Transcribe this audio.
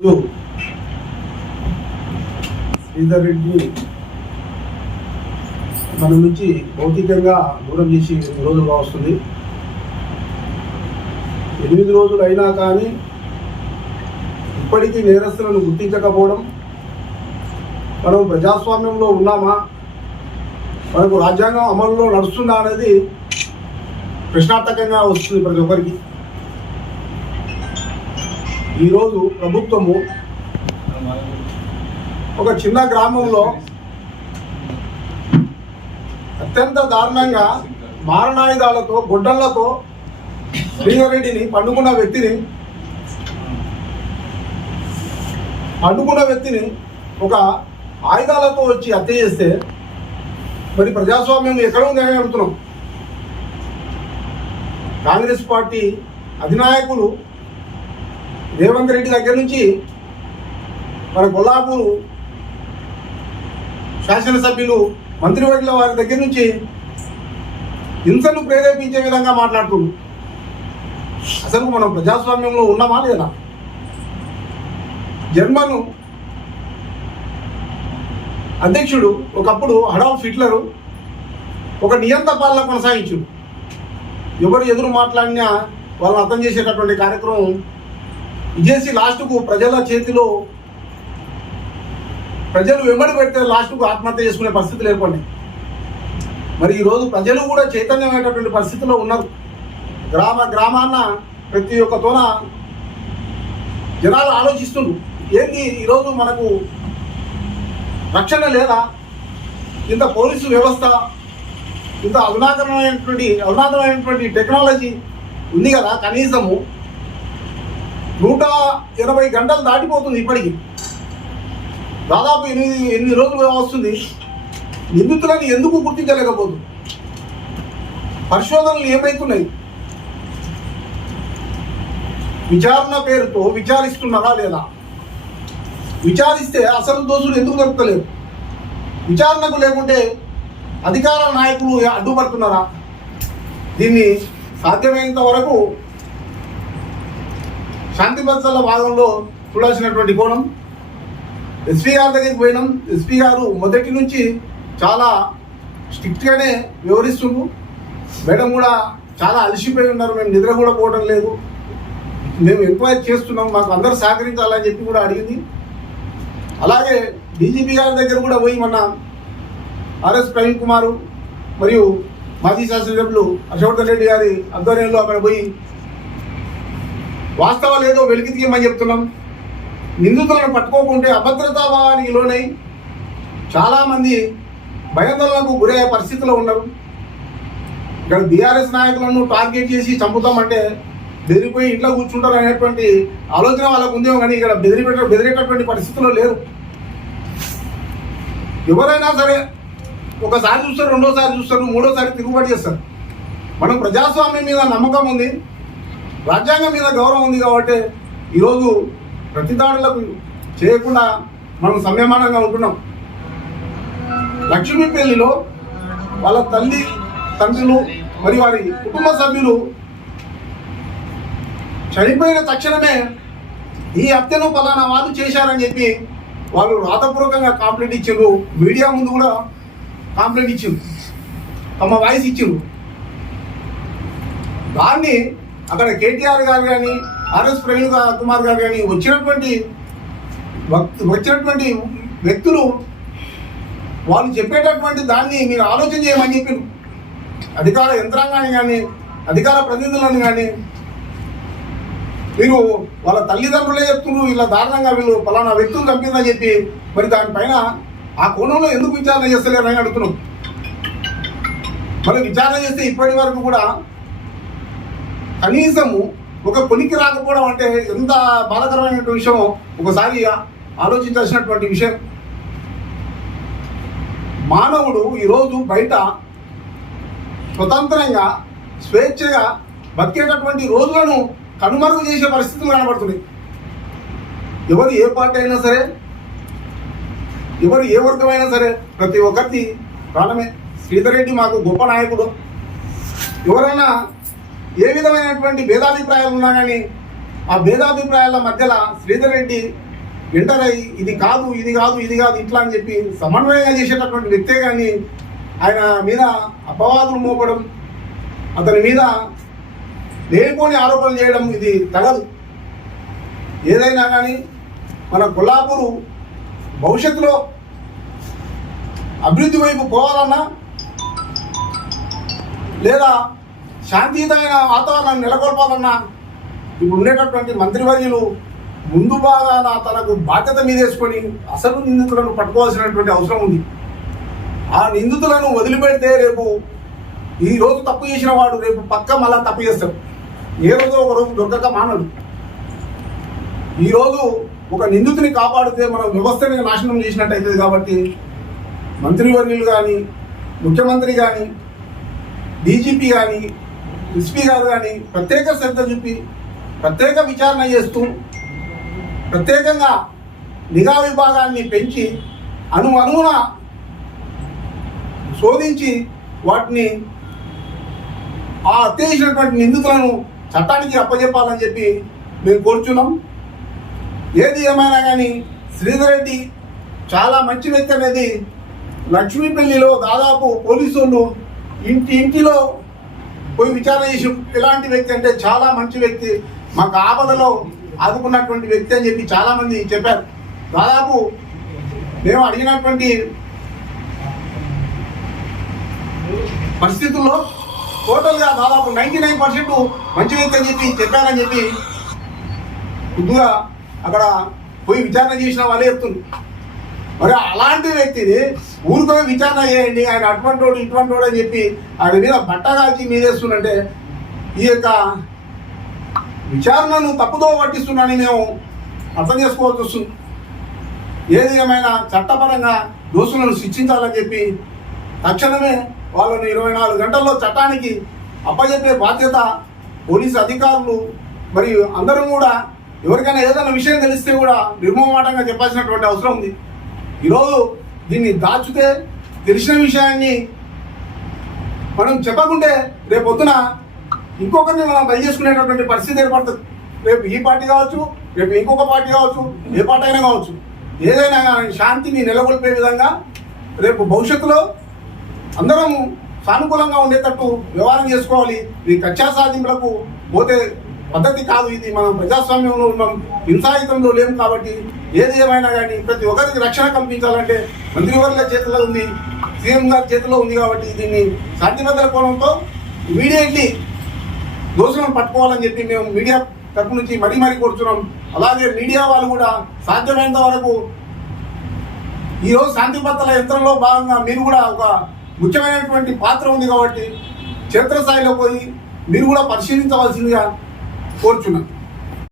శ్రీధర్ రెడ్డి మన నుంచి భౌతికంగా దూరం చేసి 8 రోజులుగా వస్తుంది. 8 రోజులు అయినా కానీ ఇప్పటికీ నేరస్తులను గుర్తించకపోవడం, మనం ప్రజాస్వామ్యంలో ఉన్నామా, మనకు రాజ్యాంగం అమలులో నడుస్తుందా అనేది ప్రశ్నార్థకంగా వస్తుంది ప్రతి ఒక్కరికి. ఈరోజు ప్రభుత్వము ఒక చిన్న గ్రామంలో అత్యంత దారుణంగా మారణాయుధాలతో గొడ్డళ్లతో శ్రీధర్ రెడ్డిని పండుకున్న వ్యక్తిని ఒక ఆయుధాలతో వచ్చి హత్య చేస్తే మరి ప్రజాస్వామ్యం ఎక్కడ ఉంది అని అడుగుతున్నాం. కాంగ్రెస్ పార్టీ అధినాయకులు రేవంత్ రెడ్డి దగ్గర నుంచి మన కొల్లాపూర్ శాసనసభ్యులు మంత్రివర్యుల వారి దగ్గర నుంచి హింసను ప్రేరేపించే విధంగా మాట్లాడుతుంది. అసలు మనం ప్రజాస్వామ్యంలో ఉన్నామా లేదా? జర్మన్ అధ్యక్షుడు ఒకప్పుడు అడాల్ఫ్ హిట్లరు ఒక నియంత పాలన కొనసాగించు, ఎవరు ఎదురు మాట్లాడినా వాళ్ళని అర్థం చేసేటటువంటి కార్యక్రమం ఇదేసి లాస్ట్కు ప్రజల చేతిలో ప్రజలు వెంబడి పెడితే లాస్ట్కు ఆత్మహత్య చేసుకునే పరిస్థితులు ఏర్పడినాయి. మరి ఈరోజు ప్రజలు కూడా చైతన్యమైనటువంటి పరిస్థితుల్లో ఉన్నారు. గ్రామాన్న ప్రతి ఒక్కతోన జనాలు ఆలోచిస్తున్నారు, ఏంది ఈరోజు మనకు రక్షణ లేదా, ఇంత పోలీసు వ్యవస్థ, ఇంత అధునాతనమైనటువంటి టెక్నాలజీ ఉంది కదా, కనీసము 180 గంటలు దాటిపోతుంది. ఇప్పటికి దాదాపు 8 రోజులు వస్తుంది. నిందితులను ఎందుకు గుర్తించలేకపోతుంది? పరిశోధనలు ఏమైతున్నాయి? విచారణ పేరుతో విచారిస్తున్నారా లేదా? విచారిస్తే అసలు దోషులు ఎందుకు దొరకలేరు? విచారణకు లేకుంటే అధికార నాయకులు అడ్డుపడుతున్నారా? దీన్ని సాధ్యమైనంత వరకు శాంతి భద్రతల భాగంలో చూడాల్సినటువంటి కోణం. ఎస్పీ గారి దగ్గరికి పోయినాం. ఎస్పీ గారు మొదటి నుంచి చాలా స్ట్రిక్ట్గానే వివరిస్తున్నారు. మేడం కూడా చాలా అలసిపోయి ఉన్నారు, మేము నిద్ర కూడా పోవడం లేదు, మేము ఎంక్వైరీ చేస్తున్నాం, మాకు అందరూ సహకరించాలని చెప్పి కూడా అడిగింది. అలాగే డీజీపీ గారి దగ్గర కూడా పోయి మొన్న ఆర్ఎస్ ప్రవీణ్ కుమార్ మరియు మాజీ శాసనసభ్యులు హర్షవర్ధన్ రెడ్డి గారి ఆధ్వర్యంలో అక్కడ పోయి వాస్తవాలు ఏదో వెలికి తీయమని చెప్తున్నాం. నిందితులను పట్టుకోకుంటే అభద్రతా భావానికి లోనై చాలామంది భయాందోళనకు గురయ్యే పరిస్థితిలో ఉన్నారు. ఇక్కడ బీఆర్ఎస్ నాయకులను టార్గెట్ చేసి చంపుతామంటే బెదిరిపోయి ఇంట్లో కూర్చుంటారు అనేటువంటి ఆలోచన వాళ్ళకు ఉందేమో, కానీ ఇక్కడ బెదిరేటటువంటి పరిస్థితుల్లో లేరు. ఎవరైనా సరే ఒకసారి చూస్తారు, రెండోసారి చూస్తారు, మూడోసారి తిరుగుబాటు చేస్తారు. మనం ప్రజాస్వామ్యం మీద నమ్మకం ఉంది, రాజ్యాంగం మీద గౌరవం ఉంది కాబట్టి ఈరోజు ప్రతిదాడులకు చేయకుండా మనం సంయమనంగా ఉంటున్నాం. లక్ష్మీపల్లిలో వాళ్ళ తల్లి తండ్రులు మరియు వారి కుటుంబ సభ్యులు చనిపోయిన తక్షణమే ఈ హత్యను ఫలానా వాళ్ళు చేశారని చెప్పి వాళ్ళు రాతపూర్వకంగా కంప్లైంట్ ఇచ్చారు. మీడియా ముందు కూడా కంప్లైంట్ ఇచ్చారు, తమ వాయిస్ ఇచ్చారు. దాన్ని అక్కడ కేటీఆర్ గారు కానీ ఆర్ఎస్ ప్రవీణ్ కుమార్ గారు కానీ వచ్చినటువంటి వ్యక్తులు వాళ్ళు చెప్పేటటువంటి దాన్ని మీరు ఆలోచన చేయమని చెప్పారు. అధికార యంత్రాంగాన్ని కానీ అధికార ప్రతినిధులను కానీ మీరు వాళ్ళ తల్లిదండ్రులే చెప్తున్నారు ఇలా దారుణంగా వీళ్ళు ఫలానా వ్యక్తులు చంపిందని చెప్పి, మరి దానిపైన ఆ కోణంలో ఎందుకు విచారణ చేస్తలేరని అడుగుతున్నాం. మరి విచారణ చేస్తే ఇప్పటి వరకు కూడా కనీసము ఒక కొలికి రాకపోవడం అంటే ఎంత బాధాకరమైనటువంటి విషయమో ఒకసారి ఆలోచించాల్సినటువంటి విషయం. మానవుడు ఈరోజు బయట స్వతంత్రంగా స్వేచ్ఛగా బతికేటటువంటి రోజులను కనుమరుగు చేసే పరిస్థితులు కనబడుతున్నాయి. ఎవరు ఏ పార్టీ అయినా సరే, ఎవరు ఏ వర్గమైనా సరే, ప్రతి ఒక్కరికి ప్రాణమే. శ్రీధర్ రెడ్డి మాకు గొప్ప నాయకుడు. ఎవరైనా ఏ విధమైనటువంటి భేదాభిప్రాయాలు ఉన్నా కానీ ఆ భేదాభిప్రాయాల మధ్యలో శ్రీధర్ రెడ్డి ఎంటర్ అయ్యి ఇది కాదు ఇది కాదు ఇది కాదు ఇట్లా అని చెప్పి సమన్వయంగా చేసేటటువంటి వ్యక్తే కానీ ఆయన మీద అపవాదులు మోపడం, అతని మీద లేనిపోని ఆరోపణలు చేయడం ఇది తగదు. ఏదైనా కానీ మన కొల్లాపూరు భవిష్యత్తులో అభివృద్ధి వైపు పోవాలన్నా లేదా శాంతియుతమైన వాతావరణాన్ని నెలకొల్పాలన్నా ఇప్పుడు ఉండేటటువంటి మంత్రివర్యులు ముందు బాగా తనకు బాధ్యత మీదేసుకొని అసలు నిందితులను పట్టుకోవాల్సినటువంటి అవసరం ఉంది. ఆ నిందితులను వదిలిపెడితే రేపు ఈ రోజు తప్పు చేసిన వాడు రేపు పక్క మళ్ళా తప్పు చేస్తాడు. ఏ రోజు ఒక రోజు దొరకక మానడు. ఈరోజు ఒక నిందితుని కాపాడితే మనం వ్యవస్థని నాశనం చేసినట్టయితుంది. కాబట్టి మంత్రివర్యులు కానీ, ముఖ్యమంత్రి కానీ, డీజీపీ కానీ, ఎస్పీ గారు కానీ ప్రత్యేక శ్రద్ధ చూపి ప్రత్యేక విచారణ చేస్తూ ప్రత్యేకంగా నిఘా విభాగాన్ని పెంచి అణువున శోధించి వాటిని ఆ హత్య చేసినటువంటి నిందితులను చట్టానికి అప్పచెప్పాలని చెప్పి మేము కోరుచున్నాం. ఏది ఏమైనా కానీ శ్రీధర్ రెడ్డి చాలా మంచి వ్యక్తి అనేది లక్ష్మీపల్లిలో దాదాపు పోలీసు వాళ్ళు ఇంటిలో పోయి విచారణ చేసి ఎలాంటి వ్యక్తి అంటే చాలా మంచి వ్యక్తి, మాకు ఆపదలో ఆదుకున్నటువంటి వ్యక్తి అని చెప్పి చాలామంది చెప్పారు. దాదాపు మేము అడిగినటువంటి పరిస్థితుల్లో టోటల్గా దాదాపు 99% మంచి వ్యక్తి అని చెప్పి చెప్పారని చెప్పి కొద్దిగా అక్కడ పోయి విచారణ చేసిన వాళ్ళే చెప్తుంది. మరి అలాంటి వ్యక్తిని ఊరికో విచారణ చేయండి, ఆయన అటువంటి వాడు ఇటువంటి వాడు అని చెప్పి ఆయన మీద బట్ట కాల్చి మీదేస్తుందంటే ఈ యొక్క విచారణను తప్పుదో పట్టిస్తున్నానని మేము అర్థం చేసుకోవాల్సి వస్తుంది. ఏది ఏమైనా చట్టపరంగా దోషులను శిక్షించాలని చెప్పి తక్షణమే వాళ్ళను 24 గంటల్లో చట్టానికి అప్పచెప్పే బాధ్యత పోలీసు అధికారులు మరియు అందరూ కూడా ఎవరికైనా ఏదైనా విషయం తెలిస్తే కూడా నిర్మోహమాటంగా చెప్పాల్సినటువంటి అవసరం ఉంది. ఈరోజు దీన్ని దాచితే తెలిసిన విషయాన్ని మనం చెప్పకుంటే రేపు పొద్దున ఇంకొకరిని మనం బలి చేసుకునేటటువంటి పరిస్థితి ఏర్పడుతుంది. రేపు ఈ పార్టీ కావచ్చు, రేపు ఇంకొక పార్టీ కావచ్చు, ఏ పార్టీ అయినా కావచ్చు, ఏదైనా కానీ శాంతిని నెలకొల్పే విధంగా రేపు భవిష్యత్తులో అందరం సానుకూలంగా ఉండేటట్టు వ్యవహారం చేసుకోవాలి. ఇది కక్షా సాధింపులకు పోతే పద్ధతి కాదు. ఇది మనం ప్రజాస్వామ్యంలో ఉన్నాం, హింసాయుతంలో లేము. కాబట్టి ఏది ఏమైనా కానీ ప్రతి ఒక్కరికి రక్షణ కల్పించాలంటే మంత్రివర్యుల చేతిలో ఉంది, సీఎం గారి చేతిలో ఉంది. కాబట్టి దీన్ని శాంతి భద్రత కోణంతో ఇమీడియట్లీ దోషులను పట్టుకోవాలని చెప్పి మేము మీడియా తరపు నుంచి మరీ కోరుతున్నాం. అలాగే మీడియా వాళ్ళు కూడా సాధ్యమైనంత వరకు ఈరోజు శాంతి భద్రతల యంత్రంలో భాగంగా మీరు కూడా ఒక ముఖ్యమైనటువంటి పాత్ర ఉంది కాబట్టి క్షేత్రస్థాయిలో పోయి మీరు కూడా పరిశీలించవలసిందిగా కోరుచున్నాం.